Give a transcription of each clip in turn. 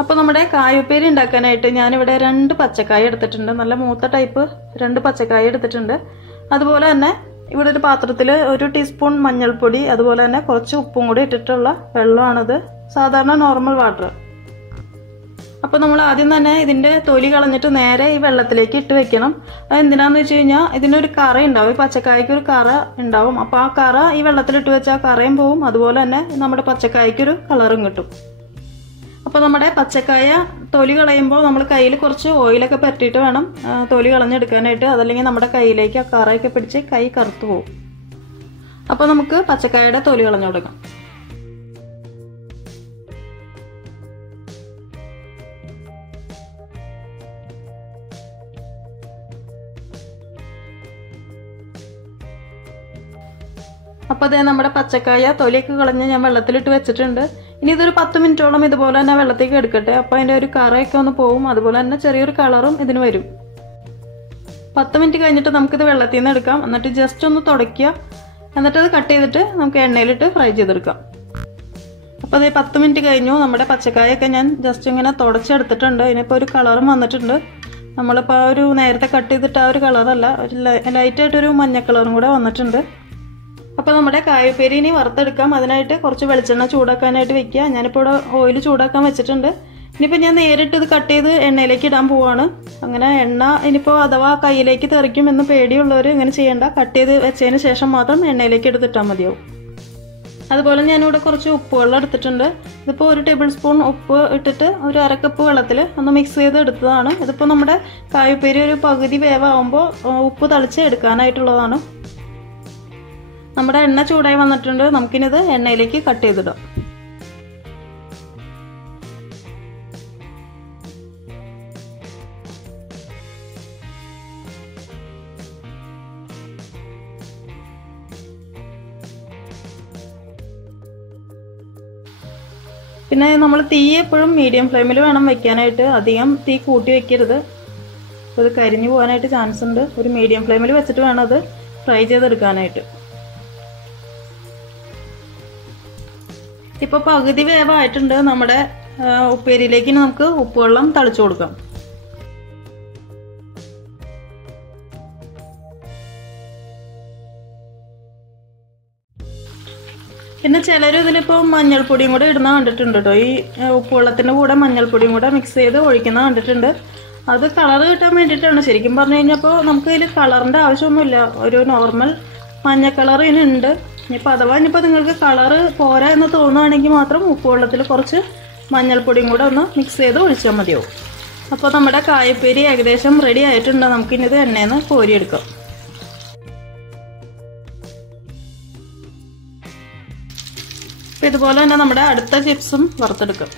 അപ്പോൾ നമ്മുടെ കായുപ്പേരി ഉണ്ടാക്കാനായിട്ട് ഞാനിവിടെ 2 പച്ചക്കായ എടുത്തിട്ടുണ്ട്. നല്ല മൂത്ത ടൈപ്പ് 2 പച്ചക്കായ എടുത്തിട്ടുണ്ട്. അതുപോലെ തന്നെ ഇവിടെ ഒരു പാത്രത്തിൽ 1 ടീസ്പൂൺ മഞ്ഞൾപ്പൊടി, അതുപോലെ തന്നെ കുറച്ച് ഉപ്പും കൂടി ഇട്ടിട്ടുള്ള വെള്ളമാണിത്. സാധാരണ നോർമൽ വാട്ടർ. അപ്പോൾ നമ്മൾ ആദ്യം തന്നെ ഇതിന്റെ തൊലി കളഞ്ഞിട്ട് നേരെ ഈ വെള്ളത്തിലേക്ക് ഇട്ട് വെക്കണം. അത് എന്തിനാന്ന് വെച്ച് കഴിഞ്ഞാൽ ഇതിനൊരു കറ ഉണ്ടാവും. ഈ പച്ചക്കായ്ക്ക് ഒരു കറ ഉണ്ടാവും. അപ്പോൾ ആ കറ ഈ വെള്ളത്തിലിട്ട് വെച്ചാൽ കറയും പോവും. അതുപോലെ തന്നെ നമ്മുടെ പച്ചക്കായ്ക്കൊരു കളറും കിട്ടും. അപ്പോൾ നമ്മുടെ പച്ചക്കായ തൊലി കളയുമ്പോൾ നമ്മൾ കയ്യിൽ കുറച്ച് ഓയിലൊക്കെ പരട്ടിയിട്ട് വേണം തൊലി കളഞ്ഞെടുക്കാനായിട്ട്. അതല്ലെങ്കിൽ നമ്മുടെ കയ്യിലേക്ക് ആ കറയൊക്കെ പിടിച്ച് കൈ കറുത്തു പോകും. അപ്പോൾ നമുക്ക് പച്ചക്കായയുടെ തൊലി കളഞ്ഞു കൊടുക്കാം. അപ്പോൾ അതേ നമ്മുടെ പച്ചക്കായ തൊലിയൊക്കെ കളഞ്ഞ് ഞാൻ വെള്ളത്തിലിട്ട് വെച്ചിട്ടുണ്ട്. ഇനി ഇതൊരു 10 മിനിറ്റോളം ഇതുപോലെ തന്നെ വെള്ളത്തേക്ക് എടുക്കട്ടെ. അപ്പോൾ അതിൻ്റെ ഒരു കറയൊക്കെ ഒന്ന് പോവും. അതുപോലെ തന്നെ ചെറിയൊരു കളറും ഇതിന് വരും. 10 മിനിറ്റ് കഴിഞ്ഞിട്ട് നമുക്കിത് വെള്ളത്തിൽ നിന്ന് എടുക്കാം. എന്നിട്ട് ജസ്റ്റ് ഒന്ന് തുടയ്ക്കുക. എന്നിട്ട് അത് കട്ട് ചെയ്തിട്ട് നമുക്ക് എണ്ണയിലിട്ട് ഫ്രൈ ചെയ്തെടുക്കാം. അപ്പോൾ അതേ 10 മിനിറ്റ് കഴിഞ്ഞു. നമ്മുടെ പച്ചക്കായൊക്കെ ഞാൻ ജസ്റ്റ് ഇങ്ങനെ തുടച്ചെടുത്തിട്ടുണ്ട്. ഇതിനിപ്പോൾ ഒരു കളറും വന്നിട്ടുണ്ട്. നമ്മളിപ്പോൾ ഒരു നേരത്തെ കട്ട് ചെയ്തിട്ട് ആ ഒരു കളറല്ല, ഒരു ലൈറ്റായിട്ടൊരു മഞ്ഞ കളറും കൂടെ വന്നിട്ടുണ്ട്. അപ്പോൾ നമ്മുടെ കായുപ്പേരി ഇനി വറുത്തെടുക്കാം. അതിനായിട്ട് കുറച്ച് വെളിച്ചെണ്ണ ചൂടാക്കാനായിട്ട് വെക്കുക. ഞാനിപ്പോൾ ഇവിടെ ഓയിൽ ചൂടാക്കാൻ വെച്ചിട്ടുണ്ട്. ഇനിയിപ്പോൾ ഞാൻ നേരിട്ട് ഇത് കട്ട് ചെയ്ത് എണ്ണയിലേക്ക് ഇടാൻ പോവാണ്. അങ്ങനെ എണ്ണ ഇനിയിപ്പോൾ അഥവാ കയ്യിലേക്ക് തെറിക്കും എന്ന് പേടിയുള്ളവർ ഇങ്ങനെ ചെയ്യേണ്ട. കട്ട് ചെയ്ത് വെച്ചതിന് ശേഷം മാത്രം എണ്ണയിലേക്ക് എടുത്തിട്ടാൽ മതിയാവും. അതുപോലെ ഞാനിവിടെ കുറച്ച് ഉപ്പ് വെള്ളം എടുത്തിട്ടുണ്ട്. ഇതിപ്പോൾ 1 ടേബിൾ സ്പൂൺ ഉപ്പ് ഇട്ടിട്ട് ഒരു 1/2 കപ്പ് വെള്ളത്തിൽ ഒന്ന് മിക്സ് ചെയ്ത് എടുത്തതാണ്. ഇതിപ്പോൾ നമ്മുടെ കായുപ്പേരി ഒരു പകുതി വേവാകുമ്പോൾ ഉപ്പ് തളിച്ച് എടുക്കാനായിട്ടുള്ളതാണ്. നമ്മുടെ എണ്ണ ചൂടായി വന്നിട്ടുണ്ട്. നമുക്കിനിത് എണ്ണയിലേക്ക് കട്ട് ചെയ്തിടാം. പിന്നെ നമ്മൾ തീ എപ്പോഴും മീഡിയം ഫ്ലെയിമിൽ വേണം വെക്കാനായിട്ട്. അധികം തീ കൂട്ടി വെക്കരുത്. ഇത് കരിഞ്ഞു പോകാനായിട്ട് ചാൻസ് ഉണ്ട്. ഒരു മീഡിയം ഫ്ലെയിമിൽ വെച്ചിട്ട് വേണം അത് ഫ്രൈ ചെയ്തെടുക്കാനായിട്ട്. ഇപ്പോൾ പകുതി വേവായിട്ടുണ്ട്. നമ്മുടെ ഉപ്പേരിയിലേക്ക് നമുക്ക് ഉപ്പുവെള്ളം തളിച്ചു കൊടുക്കാം. പിന്നെ ചിലർ ഇതിലിപ്പോൾ മഞ്ഞൾപ്പൊടിയും കൂടെ ഇടുന്ന കണ്ടിട്ടുണ്ട് കേട്ടോ. ഈ ഉപ്പുവെള്ളത്തിൻ്റെ കൂടെ മഞ്ഞൾപ്പൊടിയും കൂടെ മിക്സ് ചെയ്ത് ഒഴിക്കുന്ന കണ്ടിട്ടുണ്ട്. അത് കളർ കിട്ടാൻ വേണ്ടിയിട്ടാണ്. ശരിക്കും പറഞ്ഞു കഴിഞ്ഞപ്പോൾ നമുക്ക് ഇതിൽ കളറിൻ്റെ ആവശ്യമൊന്നുമില്ല. ഒരു നോർമൽ മഞ്ഞ കളർ ഇതിനുണ്ട്. ഇനിയിപ്പോൾ അഥവാ നിങ്ങൾക്ക് കളറ് പോരാ എന്ന് തോന്നുകയാണെങ്കിൽ മാത്രം ഉപ്പുവെള്ളത്തിൽ കുറച്ച് മഞ്ഞൾപ്പൊടിയും കൂടെ ഒന്ന് മിക്സ് ചെയ്ത് ഒഴിച്ചാൽ മതിയാവും. അപ്പോൾ നമ്മുടെ കായപ്പേരി ഏകദേശം റെഡി ആയിട്ടുണ്ട്. നമുക്കിനിത് എണ്ണയിൽ നിന്ന് കോരിയെടുക്കാം. അപ്പോൾ ഇതുപോലെ തന്നെ നമ്മുടെ അടുത്ത ചിപ്സും വറുത്തെടുക്കാം.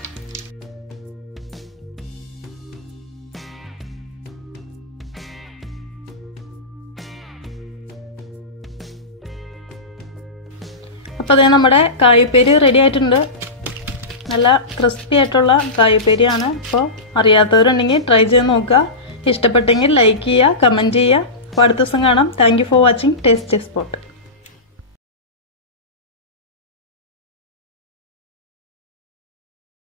അപ്പോൾ അതേ നമ്മുടെ കായുപ്പേരി റെഡി ആയിട്ടുണ്ട്. നല്ല ക്രിസ്പി ആയിട്ടുള്ള കായുപ്പേരിയാണ്. അപ്പോൾ അറിയാത്തവരുണ്ടെങ്കിൽ ട്രൈ ചെയ്ത് നോക്കുക. ഇഷ്ടപ്പെട്ടെങ്കിൽ ലൈക്ക് ചെയ്യുക, കമൻറ്റ് ചെയ്യുക. അപ്പോൾ അടുത്ത ദിവസം കാണാം. Thank you for watching tasty spot.